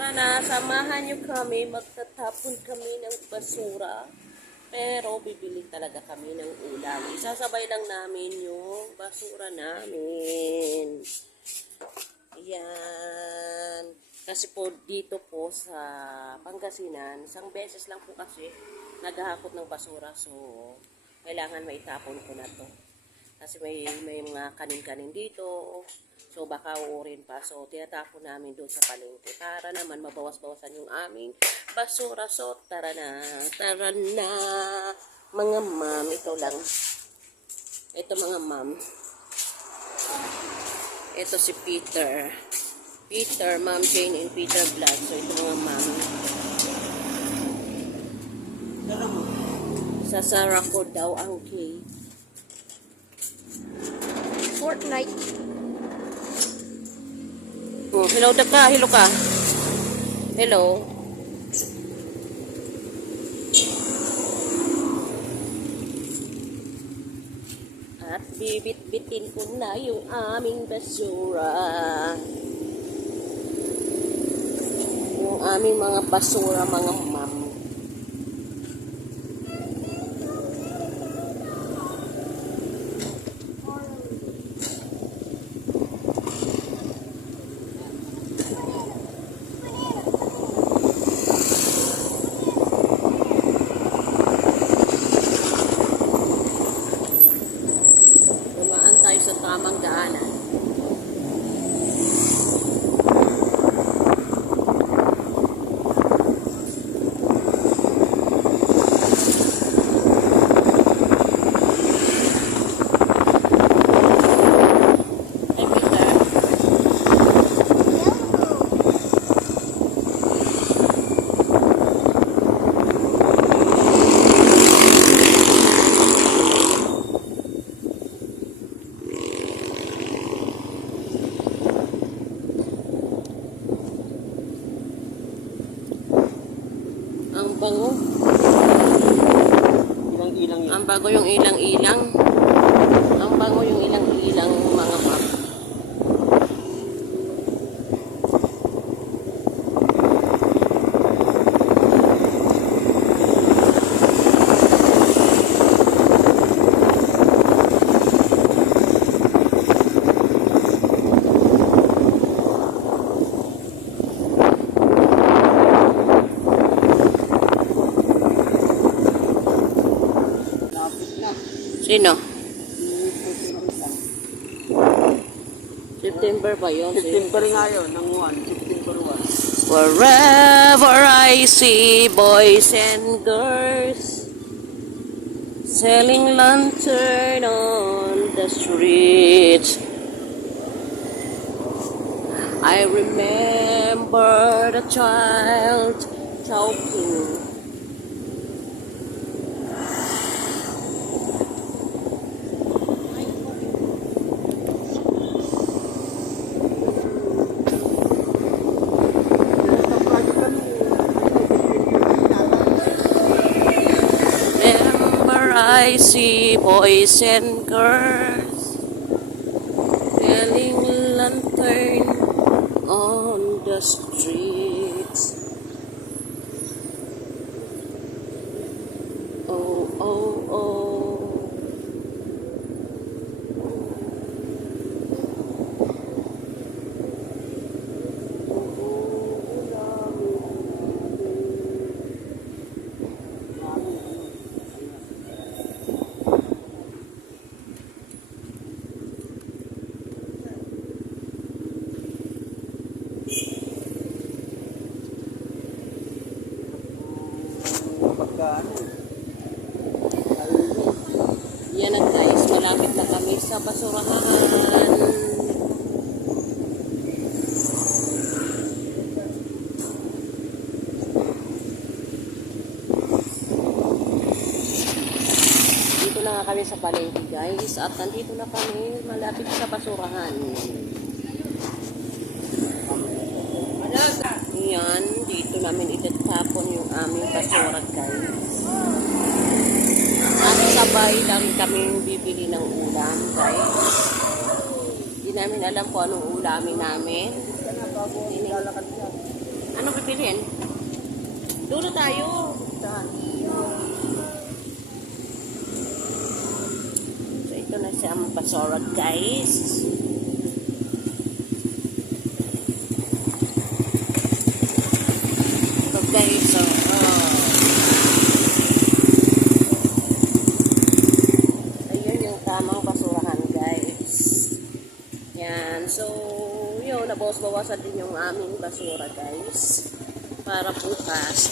Tara na, samahan niyo kami. Magtatapon kami ng basura. Pero bibili talaga kami ng ulam. Isasabay lang namin yung basura namin. Yan. Kasi po dito po sa Pangasinan, isang beses lang po kasi naghahakot ng basura. So, kailangan maitapon ko na to. Kasi may mga kanin-kanin dito. So, baka uurin pa. So, tinatapon namin doon sa palengke para naman mabawas-bawasan yung aming basura. So, tara na. Tara na. Mga ma'am, ito lang. Ito mga ma'am. Ito si Peter. Peter, Ma'am Jane and Peter Blood. So, ito mga ma'am. Sa Sarah ko daw ang cake. Fortnite. Oh, hello ka. Hello ka. Hello. At bibit-bitin ko na yung aming basura. Yung aming mga basura, mga ma'am. Tayo sa tamang daanan. Hey, Peter. Ang bango. Ilang-ilang yun. Ang bago yung ilang-ilang. Ang bango yung ilang-ilang mga map. Sino? September ba yun? September nga yun, ng 1. September 1. Wherever I see boys and girls selling lantern on the streets, I remember the child talking. I see boys and girls selling lantern on the streets. Oh, oh, oh. Yan na guys, malapit na kami sa basurahan. Dito na nga kami sa palengke guys, at nandito na kami malapit sa basurahan. Yan, dito namin itatapon yung aming basura guys. At sabay lang kami bibili ng ulam guys. Hindi namin alam kung anong ulamin namin. Ano Dulo tayo. Saan? So, ito na si ang basura, guys. Ito, guys. So, ayun yung tamang basurahan, guys. Yan. So, yun, nabawas-bawasan din yung aming basura, guys. Para bukas,